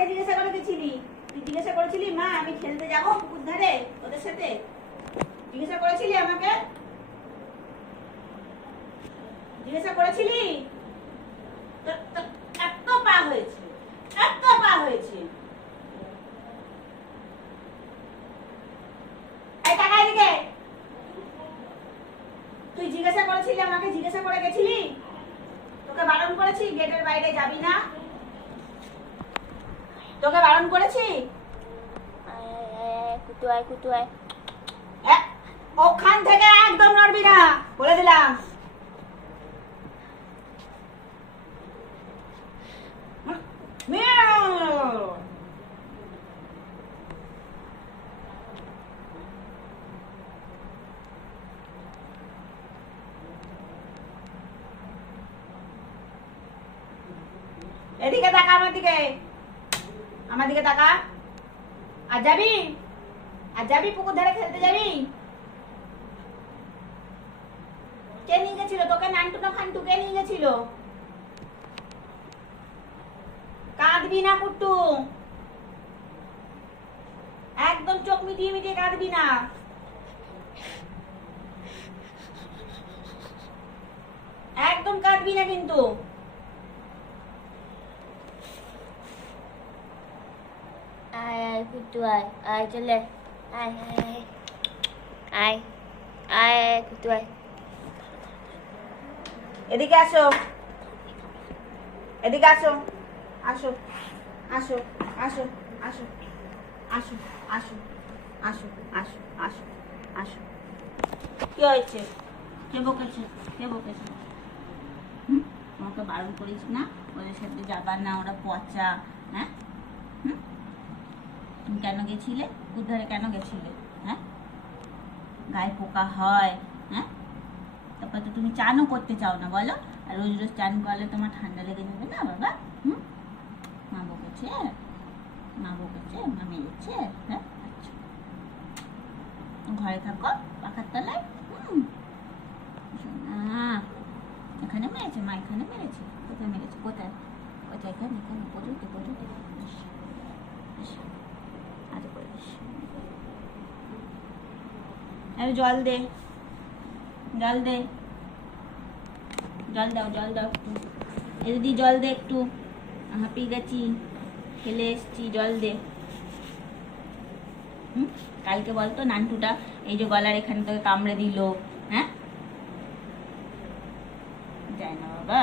কাকে জিজ্ঞাসা করে গেছিলি? তুই জিজ্ঞাসা করেছিলি মা আমি খেলতে যাব পুকুর ধারে ওদের সাথে? জিজ্ঞাসা করেছিলি আমাকে? জিজ্ঞাসা করেছিলি? এত পা হয়েছে, এত পা হয়েছে। এই টাকা এদিকে। তুই জিজ্ঞাসা করেছিলি আমাকে? জিজ্ঞাসা করে গেছিলি? তোকে বারণ করেছি গেটের বাইরে যাবি না? তোকে বারণ করেছি? কুতুয়ায় কুতুয়ায় ওখান থেকে একদম নড়বি না বলে দিলাম। এদিকে তাকা, আমার দিকে, আমার দিকে তাকা। আর যাবি? আর যাবি পুকুর ধারে খেলতে যাবি? কে নিয়ে গেছিল তোকে? নান্টু না ফান্টু কে নিয়ে গেছিল? কাঁদবি না কুট্টু, একদম চোখ মিটিয়ে মিটিয়ে কাঁদবি না। একদম কাঁদবি না কিন্তু। আয় আয় কুতুয়ায় আয় চলে আয় আয় আয় আয় কুতুয়ায়। এদিকে আসো, এদিকে আসো, আসো আসো আসো আসো আসো আসো আসো আসো আসো আসো। কি হয়েছে? কে বকেছে? কে বকেছে? তোমাকে বারণ করিস না ওদের সাথে যাবার না, ওরা পচা। হ্যাঁ তুমি কেন গেছিলে উদ্ধারে? কেন গেছিলে? হ্যাঁ গায়ে পোকা হয়। হ্যাঁ তারপর তো তুমি চানও করতে চাও না বলো, আর রোজ রোজ চান করলে তোমার ঠান্ডা লেগে যাবে না বাবা? মা বকেছে, মা বকেছে, মা মেরেছে? হ্যাঁ আচ্ছা ঘরে থাকো পাখার তলায়। এখানে মেরেছে মা? এখানে মেরেছে? কোথায় মেরেছে? কোথায় কোথায়? এখানে এখানে পড়ুতে পড়ুতে আজ করিস। জল দে, জল দে, জল দাও, জল দাও একটু। দিদি জল দে একটু, হাঁপিয়ে গেছি, খেলে এসছি, জল দে। কালকে বলতো নান্টুটা এই যে গলার এখানে তোকে কামড়ে দিল। হ্যাঁ যায় না বাবা।